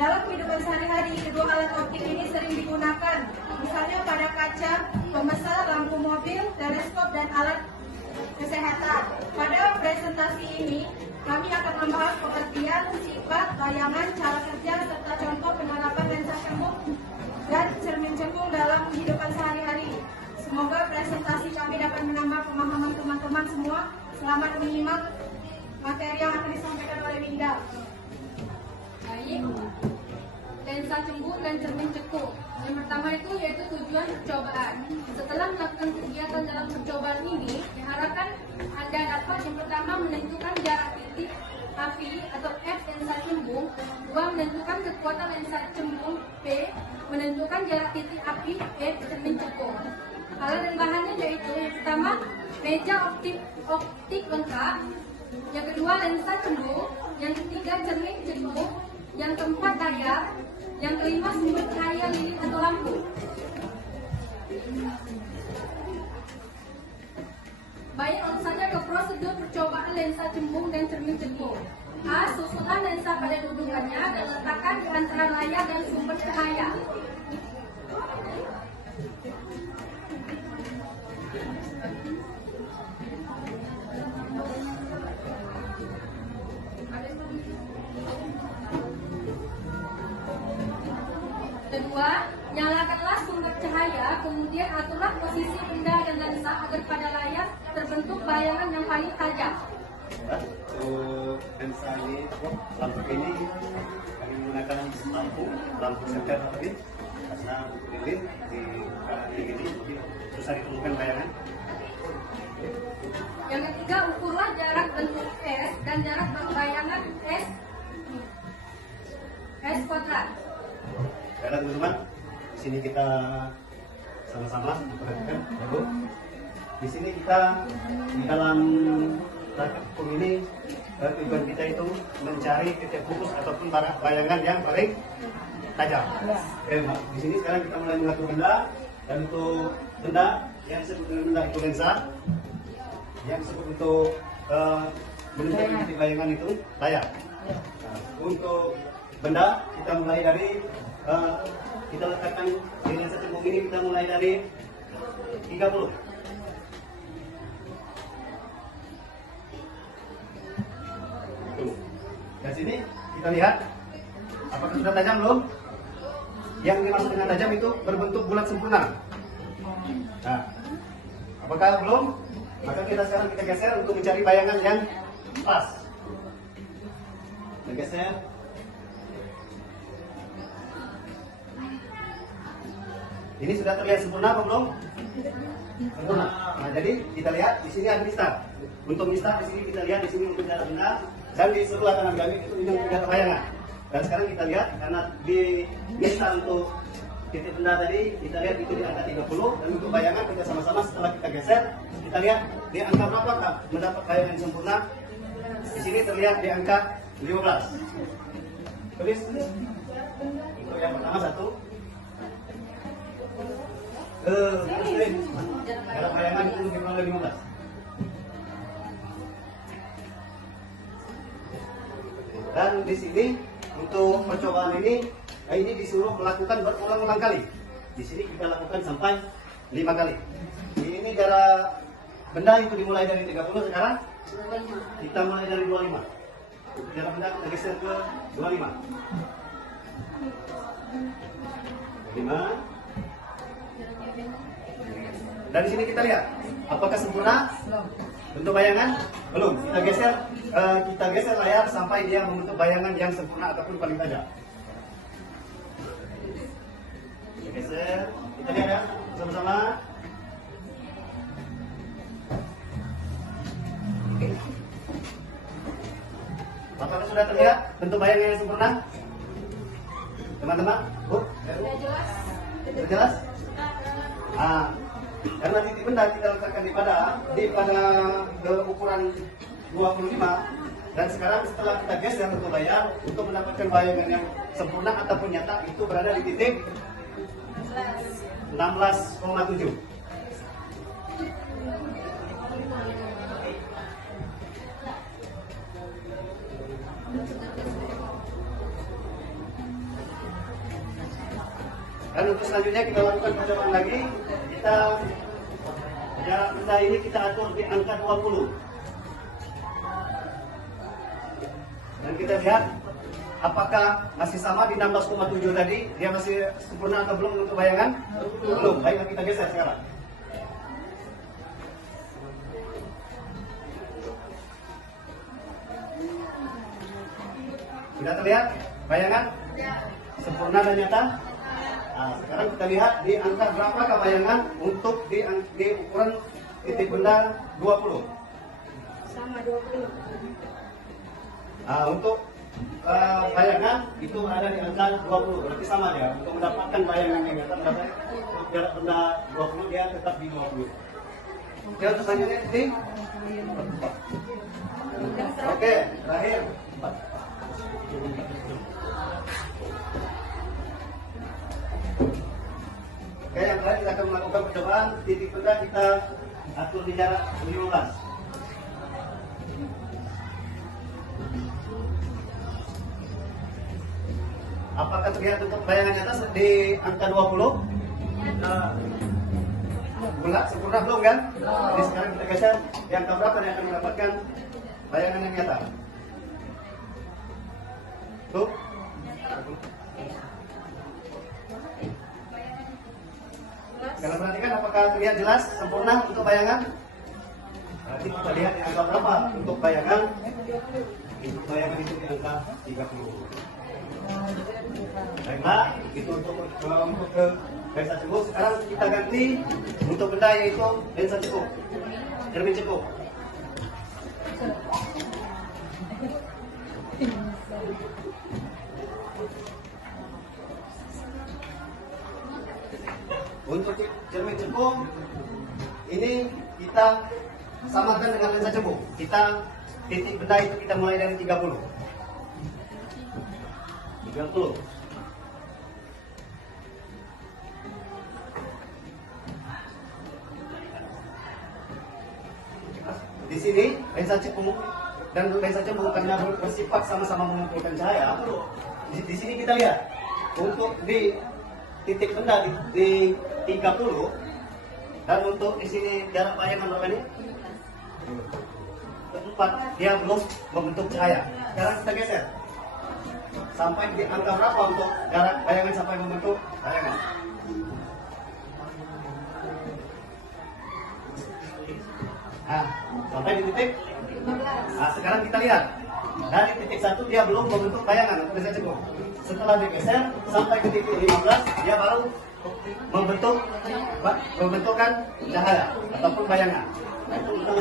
Dalam kehidupan sehari-hari, kedua alat optik ini sering digunakan, misalnya pada kaca, pembesar, lampu mobil, teleskop, dan alat kesehatan. Pada presentasi ini, kami akan membahas pengertian, sifat, bayangan, cara kerja, serta contoh penerapan lensa cembung dan cermin cembung dalam kehidupan sehari-hari. Semoga presentasi kami dapat menambah pemahaman teman-teman semua. Selamat menyimak materi yang akan disampaikan oleh Winda. Baik, lensa cembung dan cermin cekung. Yang pertama itu yaitu tujuan percobaan. Setelah melakukan kegiatan dalam percobaan ini, diharapkan Anda dapat yang pertama menentukan jarak titik api atau F lensa cembung, dua menentukan kekuatan lensa cembung P, menentukan jarak titik api E cermin cekung. Alat dan bahannya yaitu yang pertama meja optik lengkap, yang kedua lensa cembung, yang ketiga cermin cembung, yang keempat layar, yang kelima sumber cahaya lilin atau lampu. Baik, langsung saja ke prosedur percobaan lensa cembung dan cermin cembung. A. Susunkan lensa pada dudukannya dan letakkan di antara layar dan sumber cahaya. Kedua, nyalakanlah sumber cahaya, kemudian aturlah posisi benda dan lensa agar pada layar terbentuk bayangan yang paling tajam. Lensa ini, lampu ini kami menggunakan lampu sekat tadi karena lilin di ini susah ditemukan bayangan. Yang ketiga, ukurlah jarak bentuk S dan jarak bayangan S kuadrat. Baiklah teman-teman, di sini kita sama-sama perhatikan. Bagus. Di sini kita di dalam praktek hukum ini tujuan kita itu mencari titik fokus ataupun bayangan yang paling tajam. Di sini sekarang kita mulai mengatur benda, dan untuk benda yang disebut dengan benda itu lensa, yang disebut untuk menentukan titik bayangan itu layar. Nah, untuk benda kita mulai dari kita letakkan di lensa cembung ini, kita mulai dari 30. Dan sini kita lihat apakah sudah tajam belum? Yang dimaksud dengan tajam itu berbentuk bulat sempurna. Nah, apakah belum? Maka kita sekarang kita geser untuk mencari bayangan yang pas. Kita geser. Ini sudah terlihat sempurna apa belum? Sempurna. Nah, jadi kita lihat di sini ada mistar. Untuk mistar di sini kita lihat di sini untuk jarak benda, dan di sebelah kanan kami itu untuk jarak bayangan. Dan sekarang kita lihat karena di mistar untuk titik benda tadi kita lihat itu di angka 30, dan untuk bayangan kita sama-sama setelah kita geser kita lihat di angka berapa mendapat bayangan yang sempurna. Di sini terlihat di angka 15. Tulis untuk yang pertama 1. Jarak bayangan itu lebih kurang dari 15. Dan di sini untuk percobaan ini disuruh melakukan berulang-ulang kali. Di sini kita lakukan sampai 5 kali. Ini jarak benda itu dimulai dari 30, sekarang kita mulai dari 25. Jarak benda kita geser ke 25. 5. Dan di sini kita lihat apakah sempurna bentuk bayangan? Belum. Kita geser layar sampai dia membentuk bayangan yang sempurna ataupun paling tajam. Kita geser, kita lihat ya sama-sama. Apakah sudah terlihat bentuk bayangan yang sempurna? Teman-teman, Bu? Sudah jelas? Sudah jelas? Karena titik benda kita letakkan di pada ukuran 25, dan sekarang setelah kita geser untuk layar untuk mendapatkan bayangan yang sempurna ataupun nyata itu berada di titik 16,7. Dan untuk selanjutnya kita lakukan percobaan lagi. Jarak benda ini kita atur di angka 20. Dan kita lihat apakah masih sama di 16,7 tadi. Dia masih sempurna atau belum untuk bayangan? Belum. Baiklah, kita geser sekarang. Sudah terlihat bayangan? Sempurna dan nyata? Nah, sekarang kita lihat di angka berapakah bayangan untuk di ukuran titik benda 20. Sama 20. Nah, untuk bayangan itu ada di angka 20. Berarti sama ya. Untuk mendapatkan bayangan yang nyata, untuk jarak benda 20 dia tetap di 20. Oke, untuk selanjutnya ini. Oke, terakhir. Oke, yang terakhir kita akan melakukan percobaan titik benda kita atur di jarak 15. Apakah terlihat untuk bayangan atas di angka 20? Bulat sempurna belum kan? Jadi sekarang kita geser di angka berapa yang akan mendapatkan bayangan yang nyata? Tuh. Kalau perhatikan apakah terlihat jelas sempurna untuk bayangan? Berarti kita lihat di angka berapa untuk bayangan? Untuk bayangan itu di angka 30. Baiklah, itu untuk ke lensa cukup. Sekarang kita ganti untuk benda yaitu lensa cukup, cermin cukup. Untuk cermin cekung ini kita samakan dengan lensa cekung. Kita titik benda itu kita mulai dari 30. Di sini lensa cekung dan lensa cekung karena bersifat sama-sama mengumpulkan cahaya. Di sini kita lihat untuk di titik benda di 30 dan untuk di sini jarak bayangan berapa ini? 4. Dia belum membentuk cahaya. Sekarang kita geser sampai di angka berapa untuk jarak bayangan sampai membentuk bayangan? Nah, sampai di titik 15. Nah, sekarang kita lihat dari titik 1 dia belum membentuk bayangan untuk bisa cukup. Setelah digeser sampai ke titik 15 dia baru membentukkan cahaya ataupun bayangan. Nah, itu untuk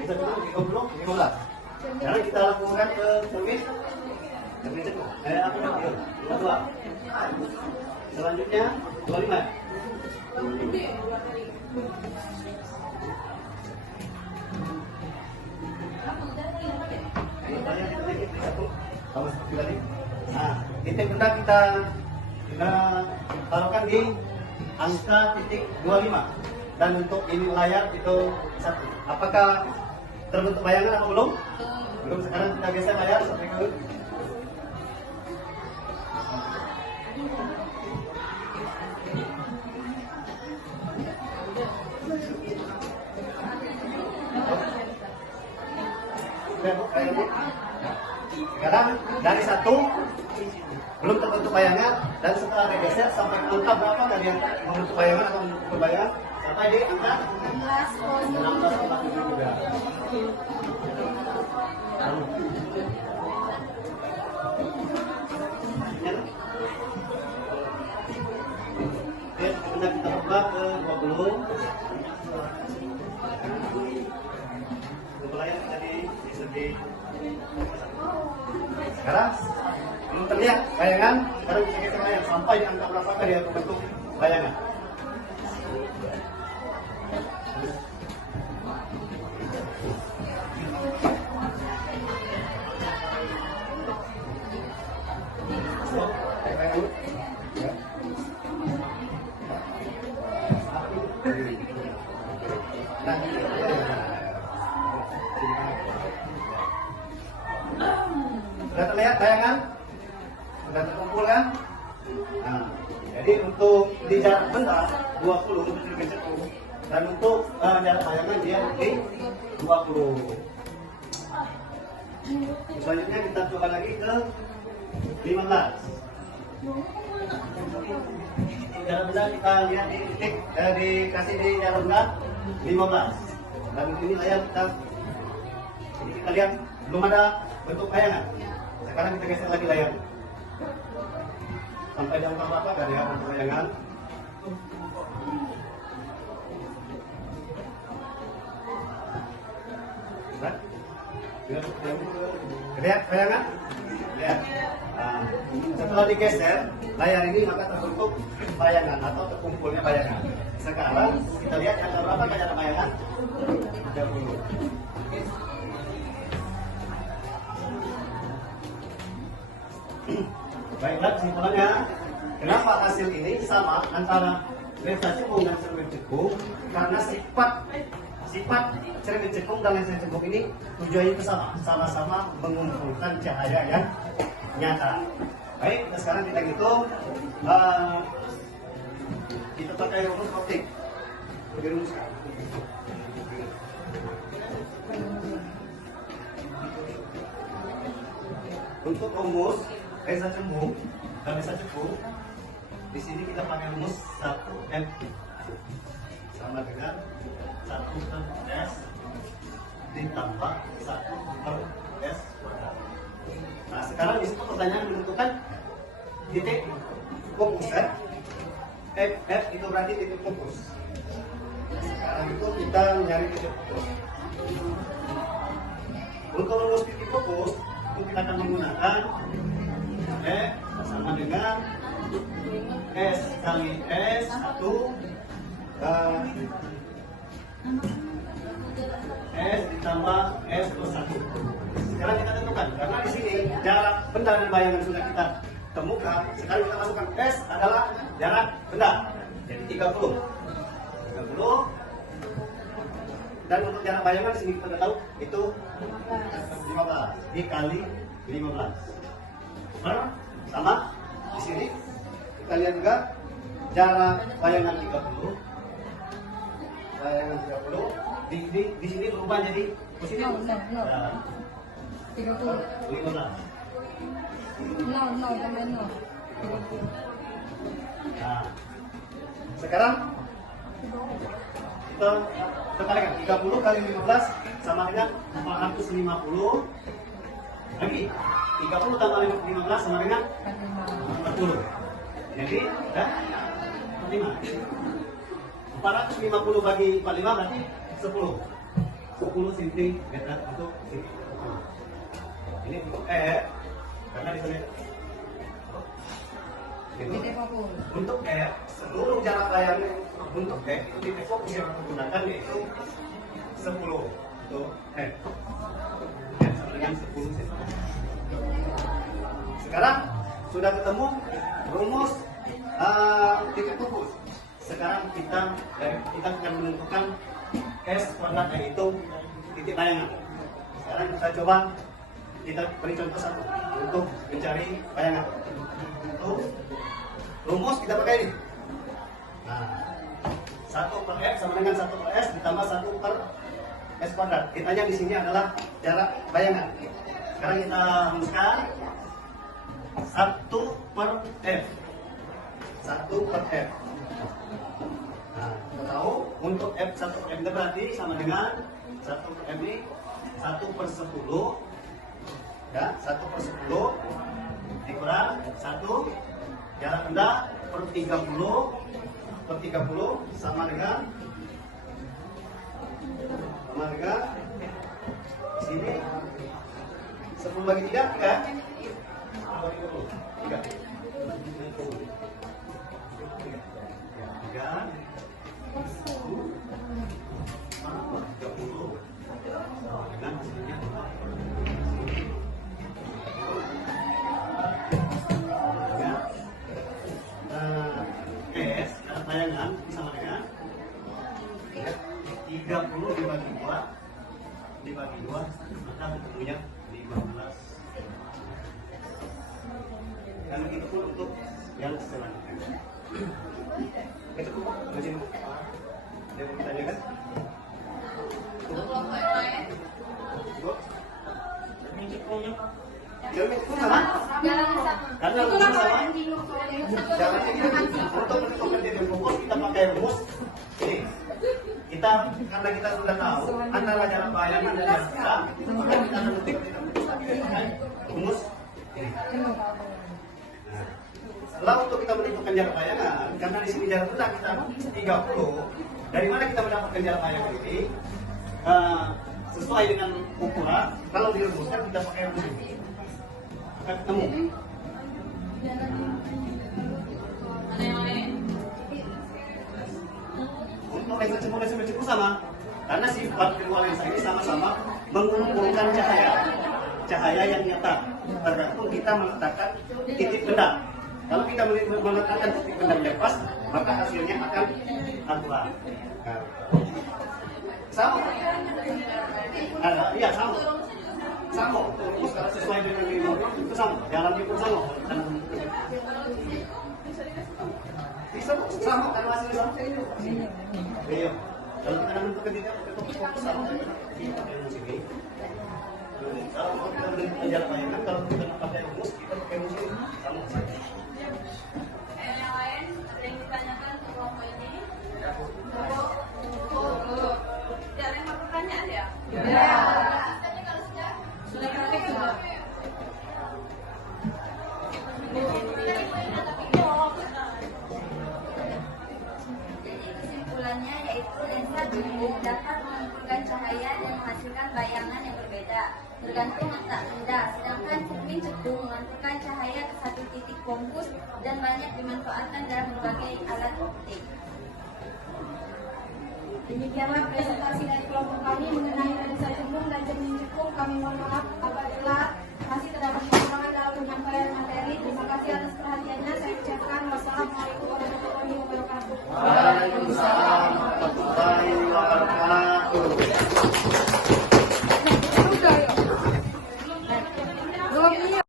bisa cukup 15. Sekarang kita lakukan ke cermin cukup. Apa namanya? 22. Selanjutnya 25. Sama seperti tadi. Nah, titik benda kita taruhkan di angka titik 25 dan untuk ini layar itu 1. Apakah terbentuk bayangan atau belum? Belum. Sekarang kita geser layar sampai ke sekarang dari 1 belum terbentuk bayangan dan setelah digeser sampai angka berapa kalian membentuk bayangan atau membentuk bayangan sampai di angka 16,7 juga. Oke, kita ubah ke 20. Untuk layar tadi di segi. Sekarang belum terlihat bayangan, sekarang bisa kita layar sampai di angka berapa dia membentuk bayangan. Sudah terlihat bayangan? Sudah terkumpul kan? Nah, jadi untuk di jarak benda 20 untuk cermin cekung, dan untuk jarak bayangan dia di 20. Selanjutnya kita coba lagi ke 15. Jarak benda kita lihat di titik, dikasih di jarak benda 15. Dan ini layar kita, ini kita lihat belum ada bentuk bayangan. Sekarang kita geser lagi layar. Sampai jam berapa dari bentuk bayangan. Lihat bayangan? Lihat. Nah, setelah digeser layar ini maka terbentuk bayangan atau terkumpulnya bayangan. Sekarang kita lihat angka berapa ada bayangan? 30. Baiklah, kesimpulannya, kenapa hasil ini sama antara lensa cekung dan cermin cekung? Karena sifat cermin cekung dan lensa cekung ini tujuannya itu sama-sama mengumpulkan cahaya yang nyata. Baik, nah sekarang kita hitung, kita pakai rumus optik. Dirumuskan. Untuk rumus lensa cembung dan lensa cekung, di sini kita pakai rumus 1M sama dengan 1 per S ditambah 1 per S kuadrat. Nah sekarang di situ pertanyaan menentukan titik fokus ya. F itu berarti titik fokus. Sekarang itu kita mencari titik fokus. Untuk rumus titik fokus itu kita akan menggunakan F sama dengan S kali S 1 S ditambah S plus 1. Sekarang kita tentukan, karena di sini jarak benda dan bayangan sudah kita temukan. Sekarang kita masukkan S adalah jarak benda, jadi 30. Dan untuk jarak bayangan di sini kita sudah tahu itu 15 dikali 15. Sama di sini kita lihat juga jarak bayangan 30. Bayangan 30 di sini berubah jadi positif. No. 30. 15. No, jangan no. Nah, sekarang kita kalikan 30 kali 15 sama dengan 450. Lagi 30 tambah 15 sama dengan 40. Jadi ya 5. 450 bagi 45 berarti 10 cm untuk ini untuk karena di sini untuk seluruh jarak layar untuk itu titik fokus yang menggunakan yaitu 10 untuk sama dengan 10 cm. Sekarang sudah ketemu rumus titik fokus. Sekarang kita akan menentukan S kuadrat, yaitu titik bayangan. Sekarang kita coba beri contoh satu untuk mencari bayangan. Untuk rumus kita pakai ini. Nah, 1 per F sama dengan 1 per S ditambah 1 per S kuadrat. Kitanya di sini adalah jarak bayangan. Sekarang kita rumuskan 1 per F. 1 per F. Nah, kita tahu untuk F1 per M berarti sama dengan 1 per M ini 1 per 10 ya, 1 per 10 dikurang 1 jarak benda per 30 sama dengan sini 10 bagi 3 kan? 3 bayangan sama dengan 30 dibagi 2 maka bentuknya 15. Dan begitu pun untuk yang selanjutnya. Itu izin ada yang ditanyakan? Untuk kelompok yang lain, Jalan itu sama? jalan yang sama. Karena Itulah rumus kalau sama. anjing untuk Jangan untuk menentukan jadi rumus kita pakai rumus. Ini kita karena kita sudah tahu antara jarak bayangan dan jarak kita, maka kita akan menentukan pakai rumus. Ini. Nah, setelah untuk kita menentukan jarak bayangan, karena di sini jarak kita 30. Dari mana kita mendapatkan jarak bayangan ini? Sesuai dengan ukuran. Kalau dirumuskan kita pakai rumus ini. Akan ketemu. Ada yang lain? Untuk resiko sama, karena sifat kelualensa ini sama-sama mengumpulkan cahaya yang nyata. Tergantung kita meletakkan titik benda. Kalau kita meletakkan titik benda yang pas, maka hasilnya akan akurat. Nah, sama. Iya sama. Sama. Terus kalau sesuai dengan itu sama. Jalannya pun sama. Bisa sama kan hasilnya sama. Iya. Kalau kita menentukan tidak fokus sama. Kalau kita menentukan jarak bayangan, kalau kita pakai rumus, kita pakai rumus ini sama. Yang lain ada yang ditanyakan untuk kelompok ini? Tidak ada yang mau pertanyaan ya? Ya. Sudah praktek juga. Jadi kesimpulannya yaitu lensa jumbo dapat mengumpulkan cahaya dan menghasilkan bayangan yang berbeda tergantung letak benda, sedangkan cermin cekung mengantarkan cahaya ke satu titik fokus dan banyak dimanfaatkan dalam berbagai alat optik. Demikianlah presentasi dari kelompok kami mengenai lensa cembung dan cermin cekung. Kami mohon maaf apabila masih terdapat kekurangan dalam penyampaian materi. Terima kasih atas perhatiannya. Saya ucapkan wassalamualaikum